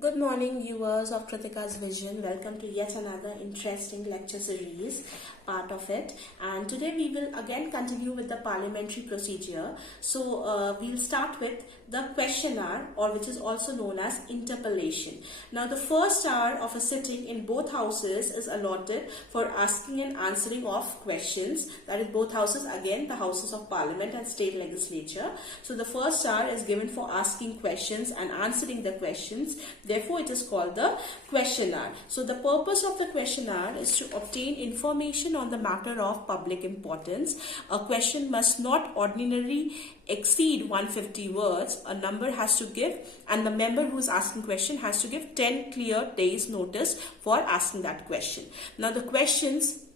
Good morning, viewers of Kritika's Vision. Welcome to yet another interesting lecture series, part of it. And today we will again continue with the parliamentary procedure. So we'll start with the question hour, or which is also known as interpellation. Now the first hour of a sitting in both houses is allotted for asking and answering of questions. That is both houses, again the houses of parliament and state legislature. So the first hour is given for asking questions and answering the questions. Therefore, it is called the question hour. So the purpose of the question hour is to obtain information on the matter of public importance. A question must not ordinarily exceed 150 words. A number has to give, and the member who is asking question has to give 10 clear days notice for asking that question. Now the questions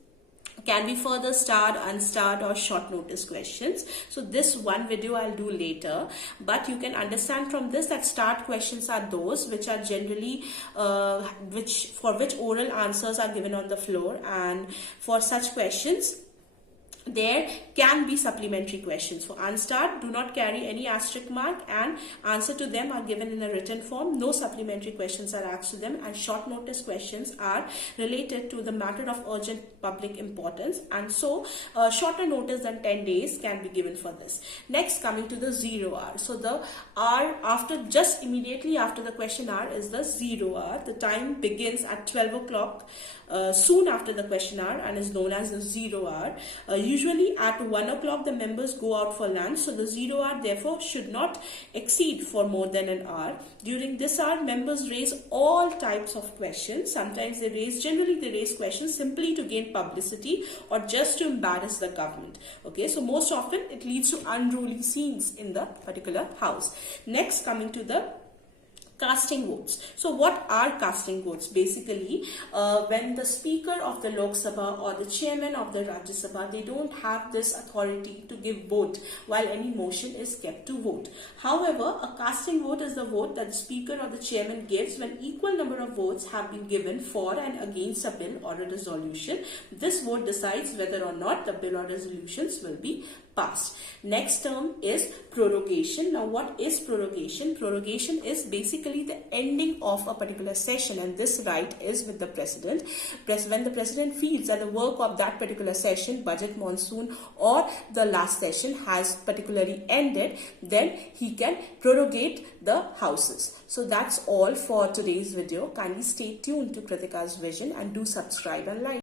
can be further starred, unstarred, or short notice questions. So this one video I'll do later, but you can understand from this that starred questions are those which are generally for which oral answers are given on the floor, and for such questions there can be supplementary questions. For unstarred, do not carry any asterisk mark, and answer to them are given in a written form. No supplementary questions are asked to them, and short notice questions are related to the matter of urgent public importance, and so shorter notice than 10 days can be given for this. Next, coming to the 0 hour. So the hour after, just immediately after the question hour, is the 0 hour. The time begins at 12 o'clock soon after the question hour and is known as the 0 hour. Usually at 1 o'clock the members go out for lunch, so the 0 hour therefore should not exceed for more than an hour. During this hour, members raise all types of questions. Sometimes generally they raise questions simply to gain publicity or just to embarrass the government. Okay, so most often it leads to unruly scenes in the particular house. Next, coming to the casting votes. So what are casting votes? Basically, when the Speaker of the Lok Sabha or the Chairman of the Rajya Sabha, they don't have this authority to give vote while any motion is kept to vote. However, a casting vote is the vote that the Speaker or the Chairman gives when equal number of votes have been given for and against a bill or a resolution. This vote decides whether or not the bill or resolutions will be passed. Next term is prorogation. Now what is prorogation? Prorogation is basically the ending of a particular session, and this right is with the president. When the president feels that the work of that particular session, budget, monsoon, or the last session has particularly ended, then he can prorogate the houses. So that's all for today's video. Kindly stay tuned to Kritika's Vision and do subscribe and like.